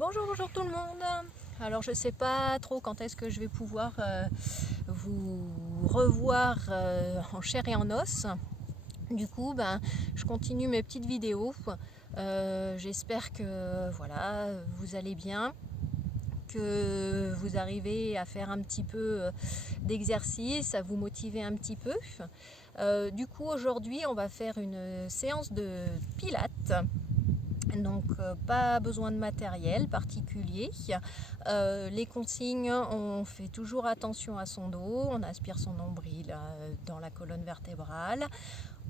Bonjour, bonjour tout le monde. Alors je sais pas trop quand est-ce que je vais pouvoir vous revoir en chair et en os. Du coup, je continue mes petites vidéos. J'espère que voilà, vous allez bien, que vous arrivez à faire un petit peu d'exercice, à vous motiver un petit peu. Du coup, aujourd'hui, on va faire une séance de pilates. Donc pas besoin de matériel particulier. Les consignes, on fait toujours attention à son dos, on aspire son nombril dans la colonne vertébrale,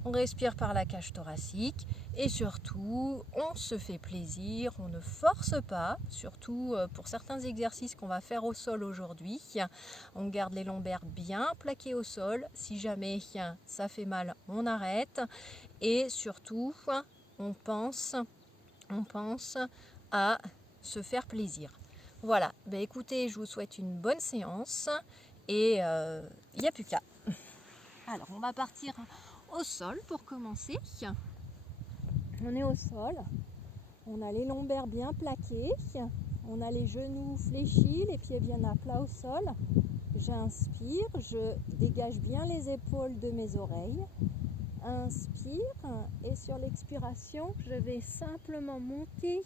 on respire par la cage thoracique et surtout on se fait plaisir, on ne force pas, surtout pour certains exercices qu'on va faire au sol aujourd'hui. On garde les lombaires bien plaqués au sol, si jamais ça fait mal on arrête et surtout on pense à se faire plaisir. Voilà, écoutez, je vous souhaite une bonne séance et il n'y a plus qu'à. Alors, on va partir au sol pour commencer. On est au sol, on a les lombaires bien plaqués, on a les genoux fléchis, les pieds bien à plat au sol. J'inspire, je dégage bien les épaules de mes oreilles. Inspire et sur l'expiration, je vais simplement monter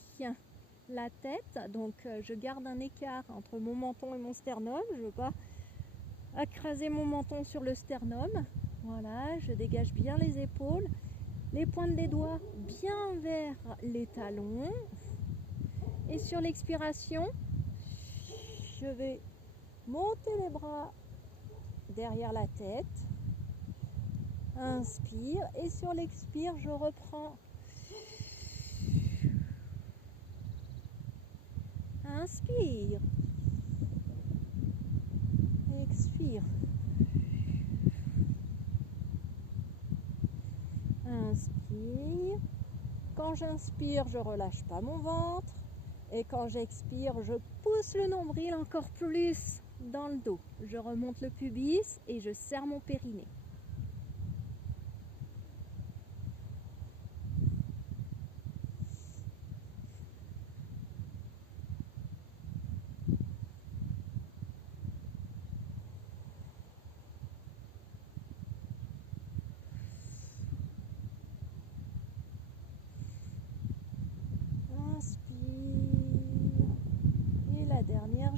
la tête. Donc je garde un écart entre mon menton et mon sternum. Je ne veux pas écraser mon menton sur le sternum. Voilà, je dégage bien les épaules. Les pointes des doigts bien vers les talons. Et sur l'expiration, je vais monter les bras derrière la tête. Inspire et sur l'expire, je reprends. Inspire. Expire. Inspire. Quand j'inspire, je relâche pas mon ventre. Et quand j'expire, je pousse le nombril encore plus dans le dos. Je remonte le pubis et je serre mon périnée.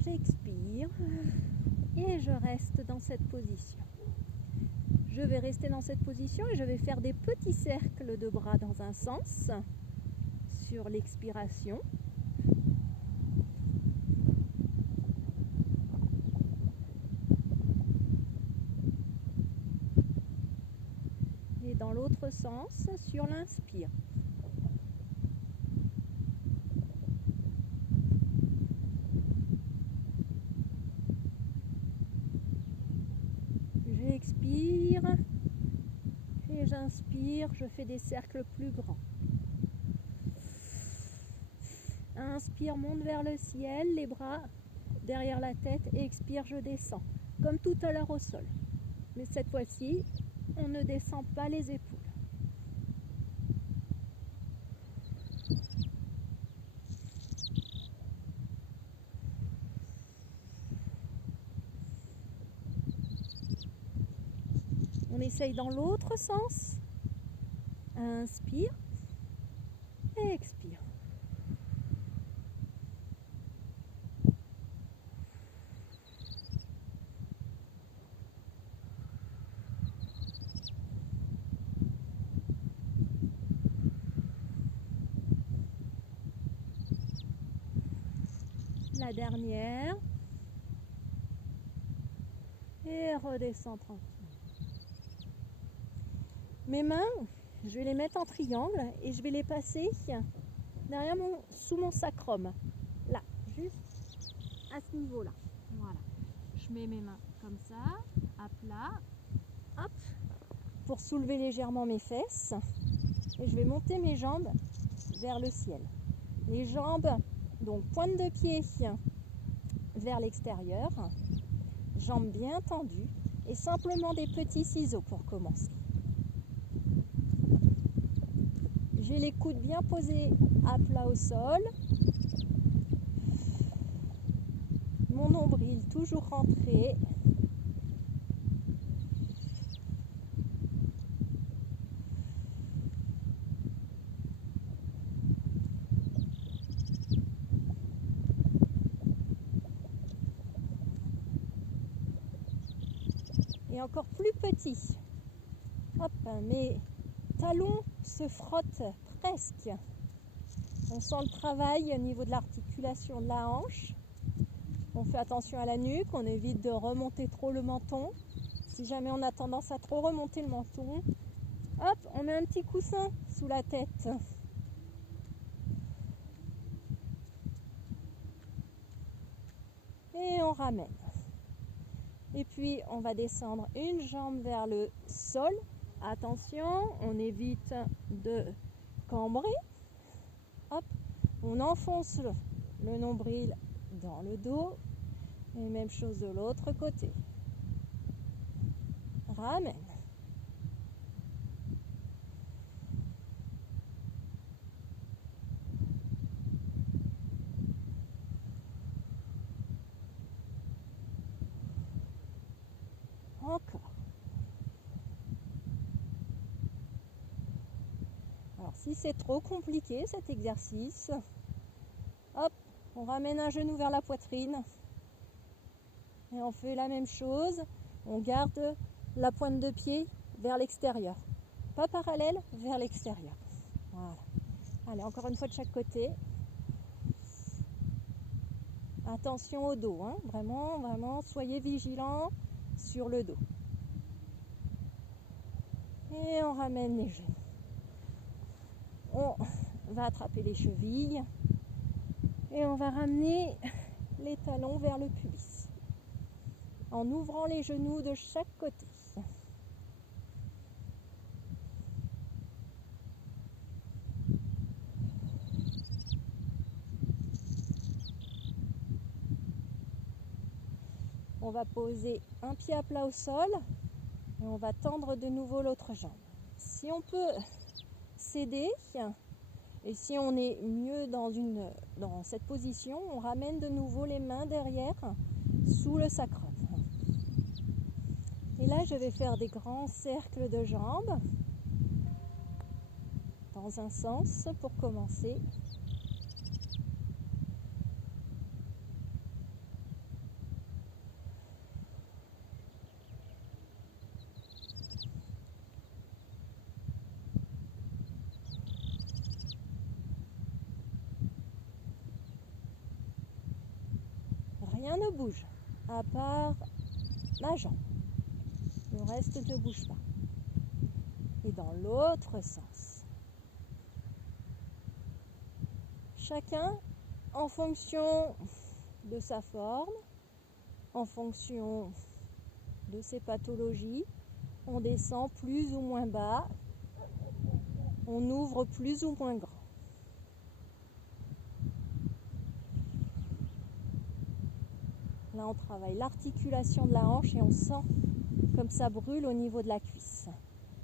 J'expire et je reste dans cette position. Je vais rester dans cette position et je vais faire des petits cercles de bras dans un sens sur l'expiration. Et dans l'autre sens sur l'inspire. J'expire et j'inspire, je fais des cercles plus grands. Inspire, monte vers le ciel, les bras derrière la tête et expire, je descends. Comme tout à l'heure au sol. Mais cette fois-ci, on ne descend pas les épaules. On essaye dans l'autre sens. Inspire et expire. La dernière. Et redescends tranquille. Mes mains, je vais les mettre en triangle et je vais les passer derrière sous mon sacrum. Là, juste à ce niveau-là. Voilà. Je mets mes mains comme ça, à plat. Hop, pour soulever légèrement mes fesses. Et je vais monter mes jambes vers le ciel. Les jambes, donc pointe de pied vers l'extérieur. Jambes bien tendues. Et simplement des petits ciseaux pour commencer. J'ai les coudes bien posés à plat au sol. mon nombril toujours rentré. Et encore plus petit. Hop, mes talons se frottent presque. On sent le travail au niveau de l'articulation de la hanche. On fait attention à la nuque, on évite de remonter trop le menton. Si jamais on a tendance à trop remonter le menton, hop, on met un petit coussin sous la tête. Et on ramène. Et puis on va descendre une jambe vers le sol. Attention, on évite de cambrer. Hop, on enfonce le nombril dans le dos. Et même chose de l'autre côté. Ramène. Encore. Alors si c'est trop compliqué cet exercice, hop, on ramène un genou vers la poitrine. Et on fait la même chose, on garde la pointe de pied vers l'extérieur. Pas parallèle, vers l'extérieur. Voilà. Allez, encore une fois de chaque côté. Attention au dos, hein. Vraiment, vraiment, soyez vigilants sur le dos. Et on ramène les genoux. On va attraper les chevilles. Et on va ramener les talons vers le pubis. En ouvrant les genoux de chaque côté. On va poser un pied à plat au sol et on va tendre de nouveau l'autre jambe. Si on peut céder et si on est mieux dans cette position, on ramène de nouveau les mains derrière sous le sacrum. Et là, je vais faire des grands cercles de jambes dans un sens pour commencer. Rien ne bouge, à part ma jambe. Le reste ne bouge pas. Et dans l'autre sens. Chacun en fonction de sa forme, en fonction de ses pathologies, on descend plus ou moins bas, on ouvre plus ou moins grand. Là, on travaille l'articulation de la hanche et on sent comme ça brûle au niveau de la cuisse.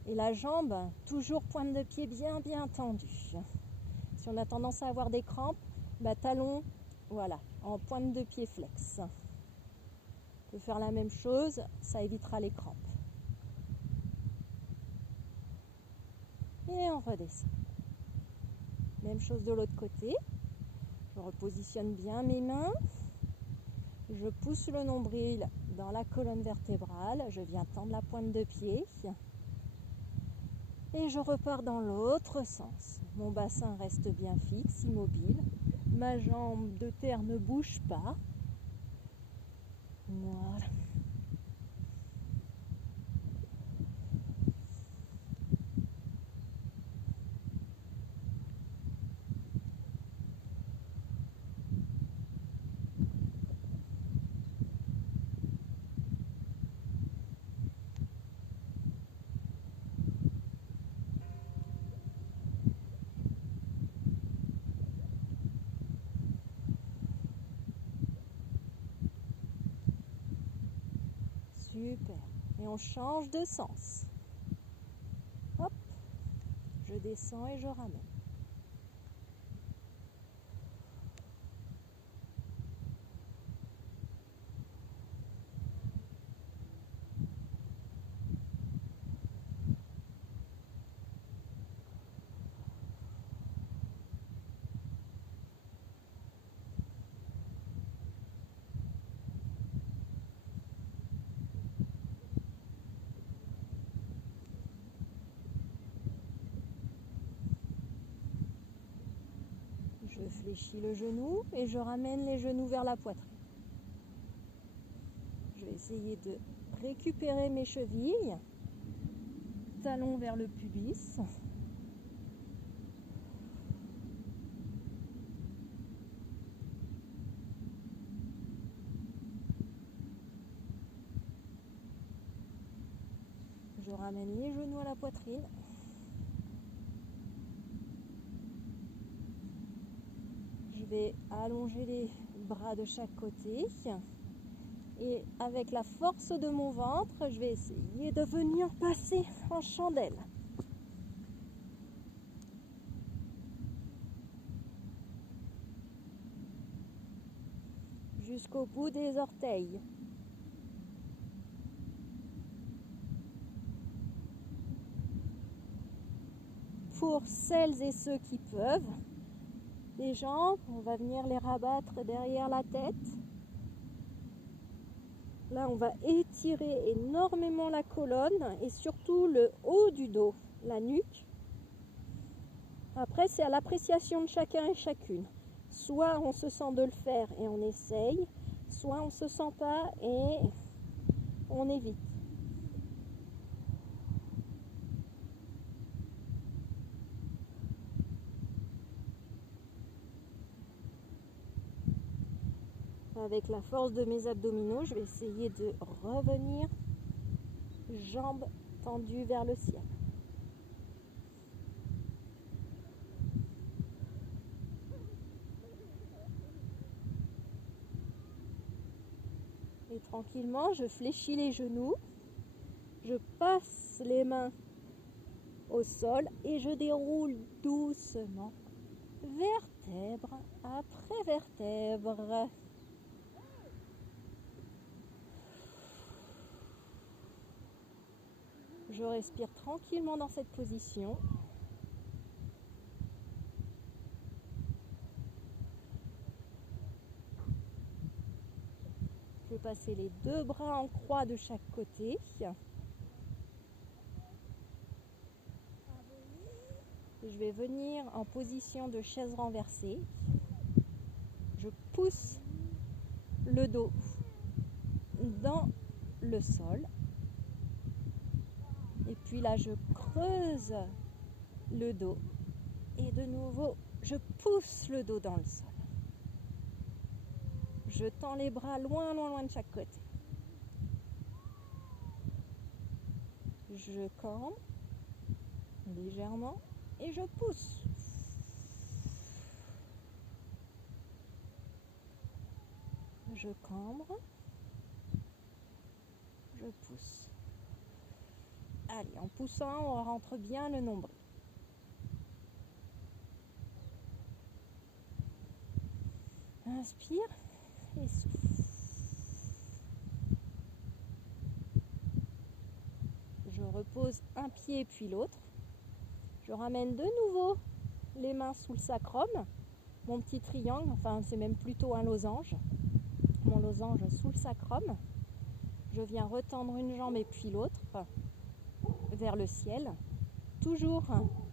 Et la jambe, toujours pointe de pied bien tendue. Si on a tendance à avoir des crampes, talon, voilà, en pointe de pied flex. On peut faire la même chose, ça évitera les crampes. Et on redescend. Même chose de l'autre côté. Je repositionne bien mes mains. Je pousse le nombril dans la colonne vertébrale. Je viens tendre la pointe de pied. Et je repars dans l'autre sens. Mon bassin reste bien fixe, immobile. Ma jambe de terre ne bouge pas. Voilà. Super. Et on change de sens. Hop. Je descends et je ramène. fléchis le genou et je ramène les genoux vers la poitrine. Je vais essayer de récupérer mes chevilles, talons vers le pubis. Je ramène les genoux à la poitrine. Je vais allonger les bras de chaque côté. Et avec la force de mon ventre, je vais essayer de venir passer en chandelle. Jusqu'au bout des orteils. Pour celles et ceux qui peuvent, les jambes, on va venir les rabattre derrière la tête. Là, on va étirer énormément la colonne et surtout le haut du dos, la nuque. Après, c'est à l'appréciation de chacun et chacune. Soit on se sent de le faire et on essaye, soit on ne se sent pas et on évite. Avec la force de mes abdominaux, je vais essayer de revenir jambes tendues vers le ciel. Et tranquillement, je fléchis les genoux, je passe les mains au sol et je déroule doucement, vertèbre après vertèbre. Je respire tranquillement dans cette position. Je vais passer les deux bras en croix de chaque côté. Je vais venir en position de chaise renversée. Je pousse le dos dans le sol. Et puis là, je creuse le dos. Et de nouveau, je pousse le dos dans le sol. Je tends les bras loin, loin, loin de chaque côté. Je cambre légèrement et je pousse. Je cambre. Je pousse. Allez, en poussant, on rentre bien le nombril. Inspire et souffle. Je repose un pied puis l'autre. Je ramène de nouveau les mains sous le sacrum. Mon petit triangle, enfin c'est même plutôt un losange. Mon losange sous le sacrum. Je viens retendre une jambe et puis l'autre vers le ciel. Toujours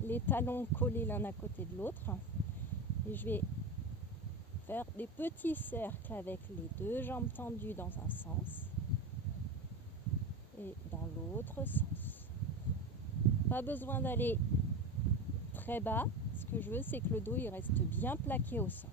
les talons collés l'un à côté de l'autre. Et je vais faire des petits cercles avec les deux jambes tendues dans un sens et dans l'autre sens. Pas besoin d'aller très bas. Ce que je veux, c'est que le dos il reste bien plaqué au sol.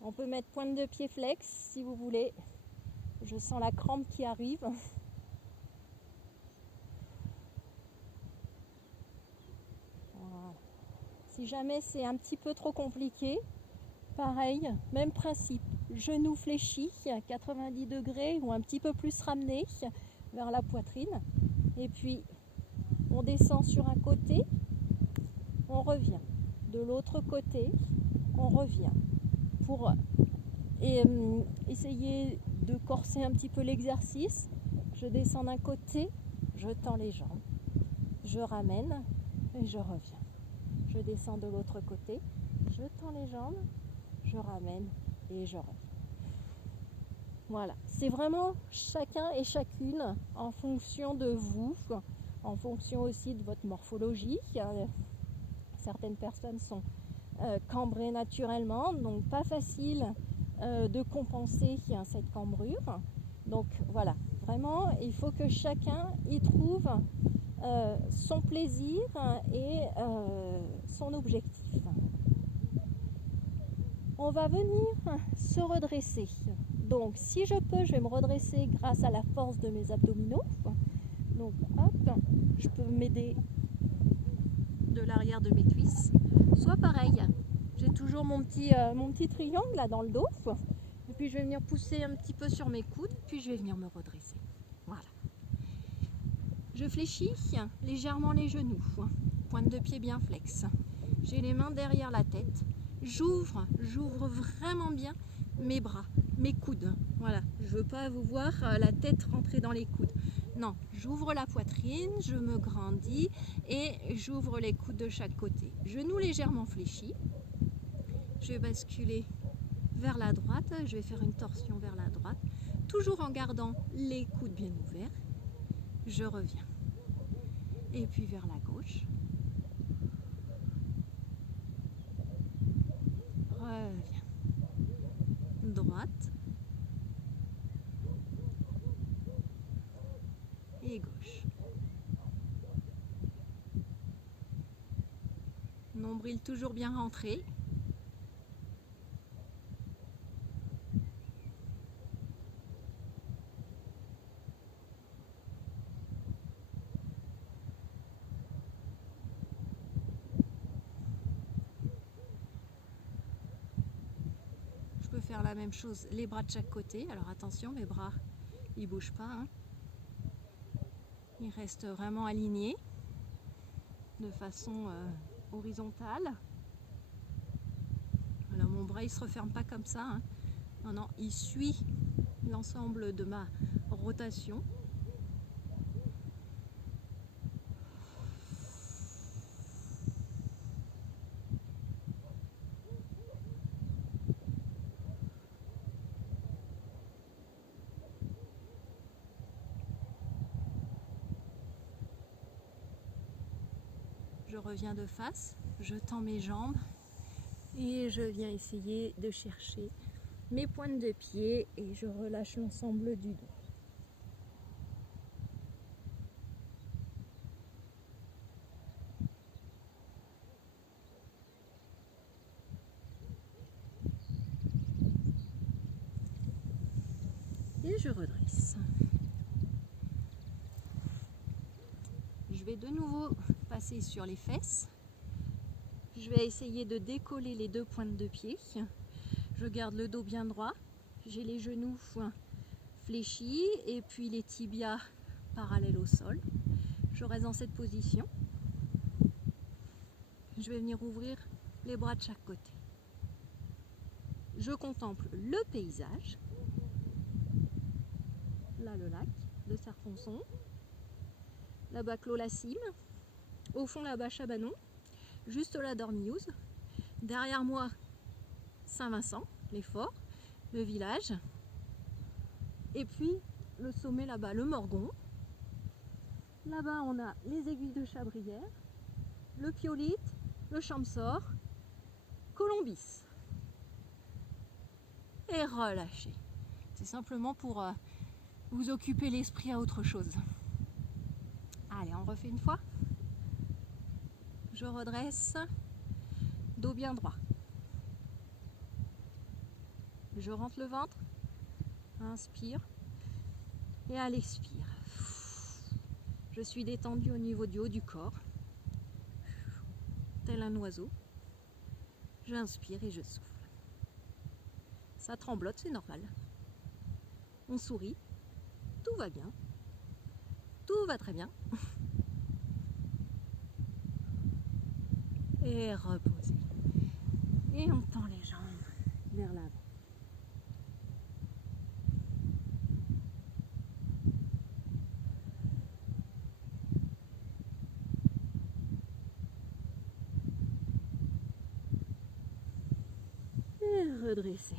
On peut mettre pointe de pied flex si vous voulez. Je sens la crampe qui arrive. Voilà. Si jamais c'est un petit peu trop compliqué, pareil, même principe. Genoux fléchis, 90 degrés ou un petit peu plus ramené vers la poitrine. Et puis, on descend sur un côté, on revient. De l'autre côté, on revient. Pour essayer de corser un petit peu l'exercice, je descends d'un côté, je tends les jambes, je ramène et je reviens. Je descends de l'autre côté, je tends les jambes je ramène et je reviens. Voilà, c'est vraiment chacun et chacune en fonction de vous, en fonction aussi de votre morphologie. Certaines personnes sont cambrées naturellement, donc pas facile de compenser cette cambrure. Donc voilà, vraiment, il faut que chacun y trouve son plaisir et son objectif. On va venir se redresser. Donc si je peux, je vais me redresser grâce à la force de mes abdominaux. Donc hop, je peux m'aider de l'arrière de mes cuisses. Soit pareil, j'ai toujours mon petit triangle là dans le dos. Et puis je vais venir pousser un petit peu sur mes coudes, puis je vais venir me redresser. Voilà. Je fléchis légèrement les genoux, pointe de pied bien flex. J'ai les mains derrière la tête. J'ouvre vraiment bien mes bras, mes coudes. Voilà, je veux pas vous voir la tête rentrer dans les coudes. Non, j'ouvre la poitrine, je me grandis et j'ouvre les coudes de chaque côté. Genoux légèrement fléchis. Je vais basculer vers la droite, je vais faire une torsion vers la droite, toujours en gardant les coudes bien ouverts. Je reviens. Et puis vers la gauche. Reviens. Droite. Et gauche. Nombril toujours bien rentré. Je peux faire la même chose, les bras de chaque côté. Alors attention, mes bras, ils ne bougent pas. Hein. Ils restent vraiment alignés de façon horizontale. Voilà, mon bras, il ne se referme pas comme ça. Hein. Non, non, il suit l'ensemble de ma rotation. Je reviens de face, je tends mes jambes et je viens essayer de chercher mes pointes de pied et je relâche l'ensemble du dos. Et je redresse. Je vais de nouveau passer sur les fesses. Je vais essayer de décoller les deux pointes de pied. Je garde le dos bien droit. J'ai les genoux fléchis et puis les tibias parallèles au sol. Je reste dans cette position. Je vais venir ouvrir les bras de chaque côté. Je contemple le paysage. Là, le lac de Serfonçon. Là-bas, Clos-la-Cime. Au fond, là-bas, Chabanon. Juste là, Dormillouse. Derrière moi, Saint-Vincent, les forts, le village. Et puis, le sommet là-bas, le Morgon. Là-bas, on a les aiguilles de Chabrière, le Piolite, le Champsaur, Colombis. Et relâchez. C'est simplement pour vous occuper l'esprit à autre chose. Allez, on refait une fois. Je redresse, dos bien droit. Je rentre le ventre, inspire et à l'expire. Je suis détendue au niveau du haut du corps, tel un oiseau. J'inspire et je souffle. Ça tremblote, c'est normal. On sourit, tout va bien, tout va très bien. Et reposer. Et on tend les jambes vers l'avant. Et redresser.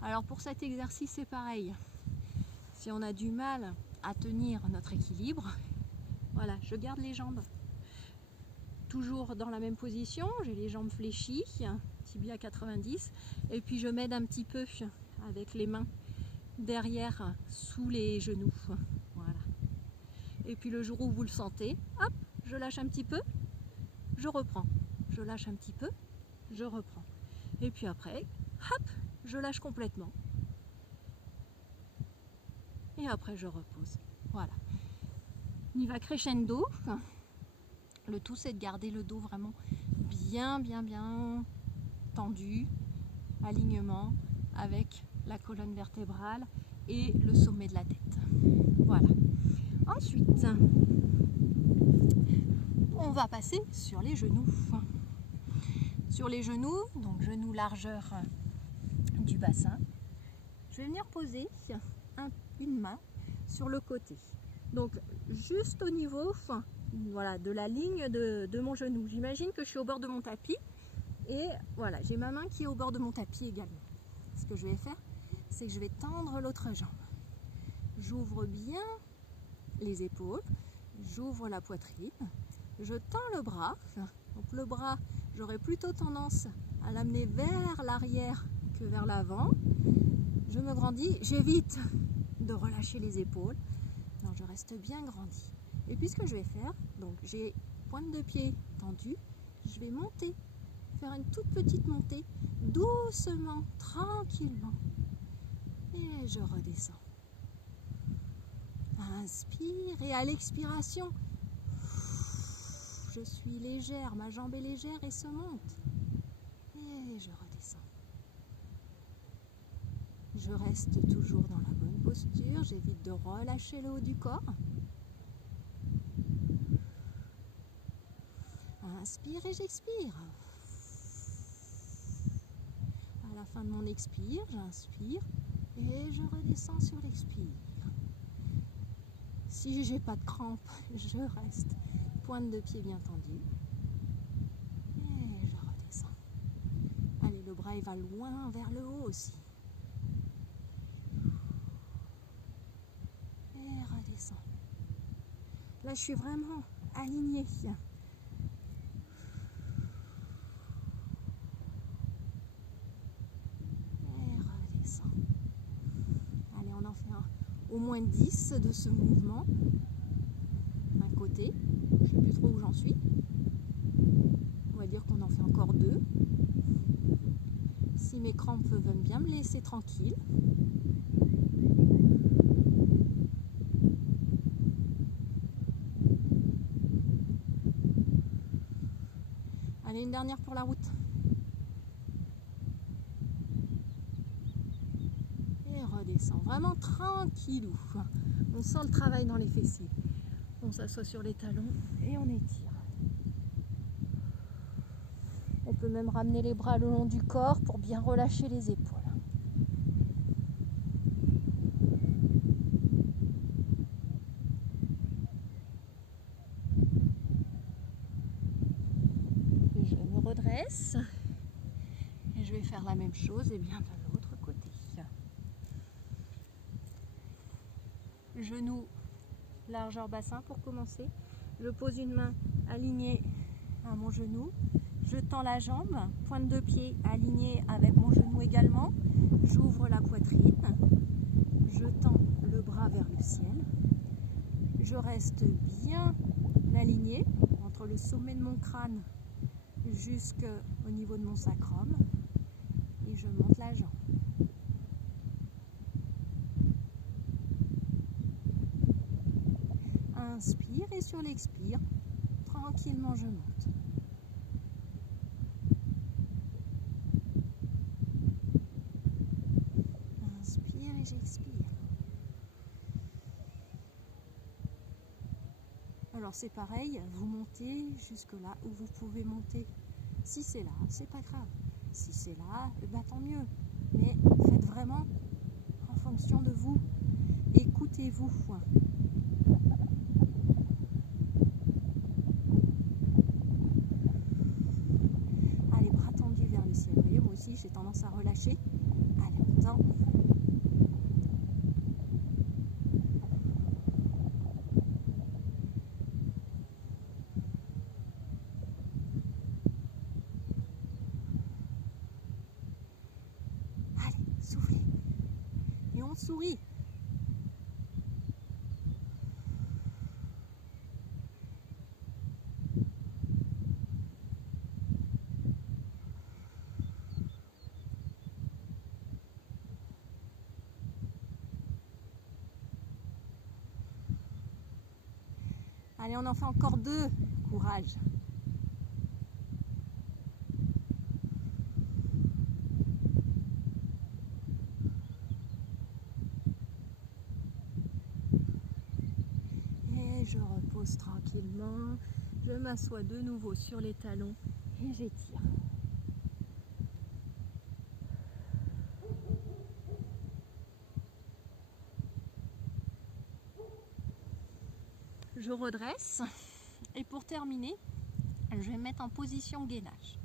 Alors pour cet exercice, c'est pareil. Si on a du mal à tenir notre équilibre, voilà, je garde les jambes toujours dans la même position, j'ai les jambes fléchies, tibia 90, et puis je m'aide un petit peu avec les mains derrière sous les genoux. Voilà. Et puis le jour où vous le sentez, hop, je lâche un petit peu, je reprends. Je lâche un petit peu, je reprends. Et puis après, hop, je lâche complètement. Et après je repose. Voilà. On y va crescendo. Le tout c'est de garder le dos vraiment bien tendu, alignement avec la colonne vertébrale et le sommet de la tête. Voilà. Ensuite, on va passer sur les genoux. Sur les genoux, donc genoux largeur du bassin, je vais venir poser une main sur le côté. Donc juste au niveau voilà, de la ligne de mon genou. J'imagine que je suis au bord de mon tapis et voilà, j'ai ma main qui est au bord de mon tapis également. Ce que je vais faire, c'est que je vais tendre l'autre jambe. J'ouvre bien les épaules, j'ouvre la poitrine, je tends le bras. Donc le bras, j'aurais plutôt tendance à l'amener vers l'arrière que vers l'avant. Je me grandis, j'évite de relâcher les épaules. Non, je reste bien grandi. Et puis ce que je vais faire, donc j'ai pointe de pied tendue, je vais monter, faire une toute petite montée, doucement, tranquillement. Et je redescends. Inspire et à l'expiration, je suis légère, ma jambe est légère et se monte. Et je redescends. Je reste toujours dans la bonne posture, j'évite de relâcher le haut du corps. Inspire et j'expire. À la fin de mon expire, j'inspire et je redescends sur l'expire. Si j'ai pas de crampe, je reste pointe de pied bien tendue. Et je redescends. Allez, le bras il va loin vers le haut aussi. Et redescends. Là, je suis vraiment alignée. Au moins 10 de ce mouvement d'un côté, je ne sais plus trop où j'en suis, on va dire qu'on en fait encore 2. Si mes crampes veulent bien me laisser tranquille, allez, une dernière pour la route. Redescend vraiment tranquillou. On sent le travail dans les fessiers. On s'assoit sur les talons et on étire. On peut même ramener les bras le long du corps pour bien relâcher les épaules. Et je me redresse et je vais faire la même chose et bien de l'autre côté. Genoux, largeur bassin pour commencer. Je pose une main alignée à mon genou. Je tends la jambe, pointe de pied alignée avec mon genou également. J'ouvre la poitrine. Je tends le bras vers le ciel. Je reste bien aligné entre le sommet de mon crâne jusqu'au niveau de mon sacrum. Et je monte la jambe. Inspire et sur l'expire, tranquillement je monte. Inspire et j'expire. Alors c'est pareil, vous montez jusque là où vous pouvez monter. Si c'est là, c'est pas grave. Si c'est là, bah tant mieux. Mais faites vraiment en fonction de vous. Écoutez-vous. J'ai tendance à relâcher. Allez, attends. Allez, soufflez. Et on sourit. Allez, on en fait encore 2. Courage. Et je repose tranquillement. Je m'assois de nouveau sur les talons et j'étire. Je redresse et pour terminer, je vais me mettre en position gainage.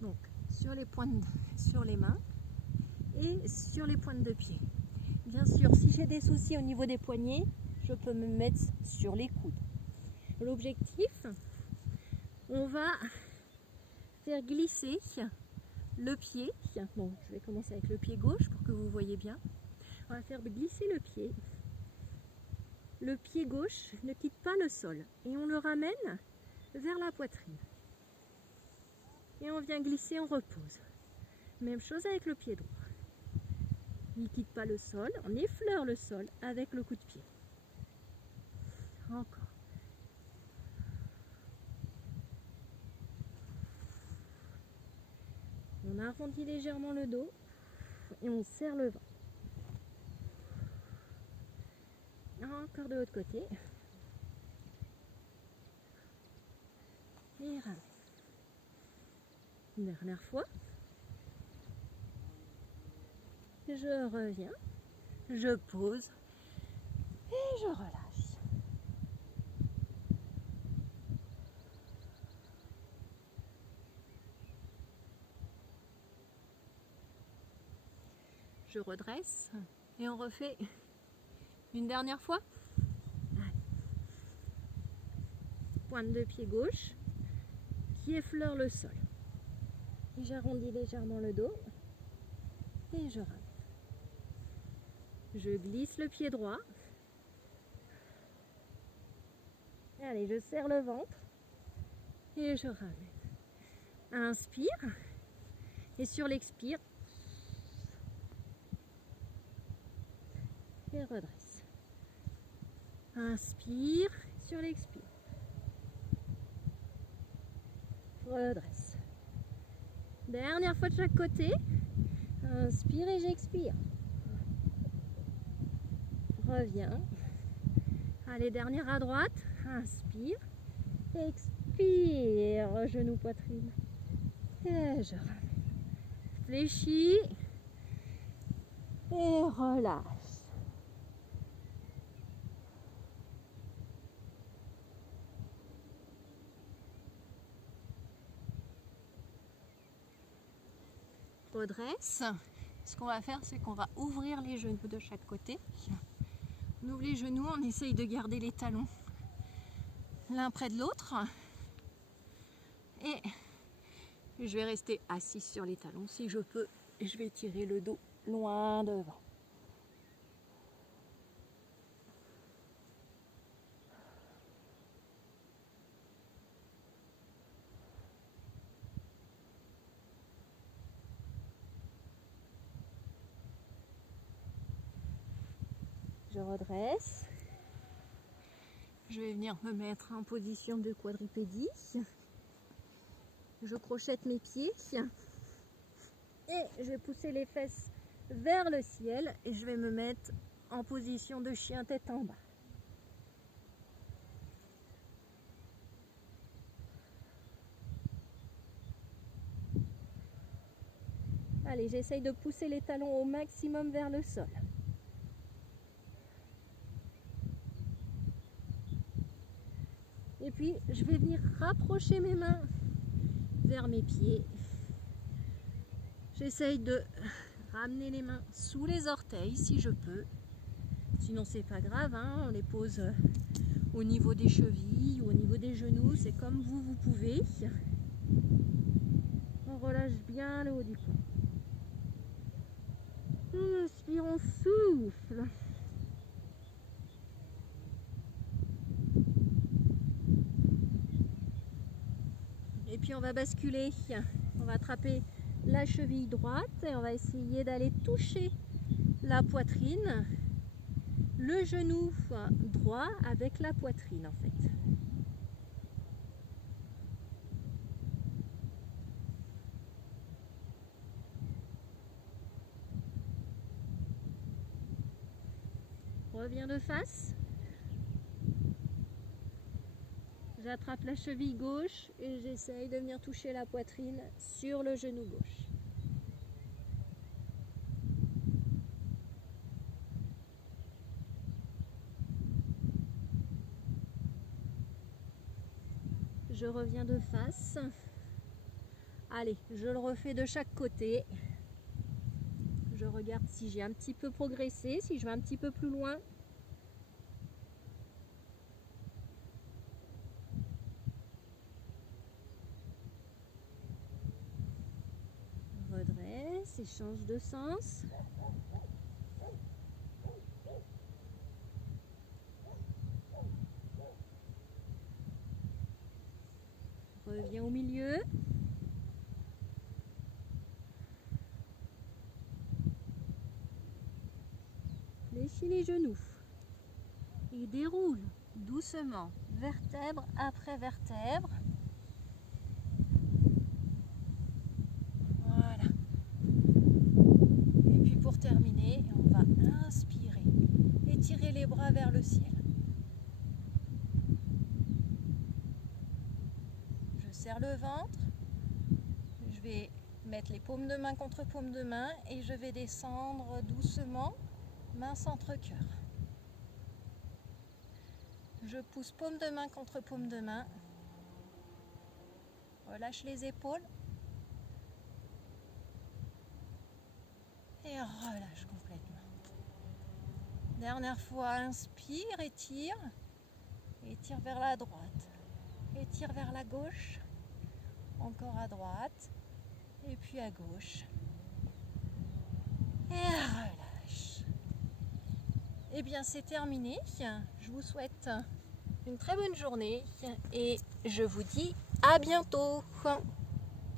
Donc sur les mains et sur les pointes de pied. Bien sûr, si j'ai des soucis au niveau des poignets, je peux me mettre sur les coudes. L'objectif, on va faire glisser le pied. Bon, je vais commencer avec le pied gauche pour que vous voyez bien. On va faire glisser le pied. Le pied gauche ne quitte pas le sol et on le ramène vers la poitrine. Et on vient glisser, on repose. Même chose avec le pied droit. Il ne quitte pas le sol, on effleure le sol avec le coup de pied. Encore. On arrondit légèrement le dos et on serre le ventre. Encore de l'autre côté. Et ramène. Une dernière fois. Je reviens. Je pose. Et je relâche. Je redresse. Et on refait une dernière fois. Pointe de pied gauche qui effleure le sol. Et j'arrondis légèrement le dos et je ramène. Je glisse le pied droit. Allez, je serre le ventre et je ramène. Inspire et sur l'expire et redresse. Inspire sur l'expire. Redresse. Dernière fois de chaque côté. Inspire et j'expire. Reviens. Allez, dernière à droite. Inspire. Expire. Genou, poitrine. Et je ramène. Fléchis. Et relâche. Redresse. Ce qu'on va faire, c'est qu'on va ouvrir les genoux de chaque côté. On ouvre les genoux, on essaye de garder les talons l'un près de l'autre. Et je vais rester assise sur les talons si je peux. Et je vais tirer le dos loin devant. Je redresse. Je vais venir me mettre en position de quadrupédie. Je crochette mes pieds. Et je vais pousser les fesses vers le ciel. Et je vais me mettre en position de chien tête en bas. Allez, j'essaye de pousser les talons au maximum vers le sol. Et puis, je vais venir rapprocher mes mains vers mes pieds. J'essaye de ramener les mains sous les orteils si je peux. Sinon c'est pas grave, hein, on les pose au niveau des chevilles ou au niveau des genoux, c'est comme vous pouvez. On relâche bien le haut du corps. On inspire, on souffle. Et puis on va basculer, on va attraper la cheville droite et on va essayer d'aller toucher la poitrine, le genou droit avec la poitrine en fait. Reviens de face. J'attrape la cheville gauche et j'essaye de venir toucher la poitrine sur le genou gauche. Je reviens de face. Allez, je le refais de chaque côté. Je regarde si j'ai un petit peu progressé, si je vais un petit peu plus loin. Redresse et change de sens. Reviens au milieu. Fléchis les genoux et déroule doucement, vertèbre après vertèbre. Voilà. Et puis pour terminer, on va inspirer, étirer les bras vers le ciel. Je serre le ventre, je vais mettre les paumes de main contre paumes de main et je vais descendre doucement, main centre cœur. Je pousse paume de main contre paume de main. Relâche les épaules. Et relâche complètement. Dernière fois, inspire, étire. Étire vers la droite. Étire vers la gauche. Encore à droite. Et puis à gauche. Et relâche. Et bien c'est terminé. Je vous souhaite une très bonne journée et je vous dis à bientôt.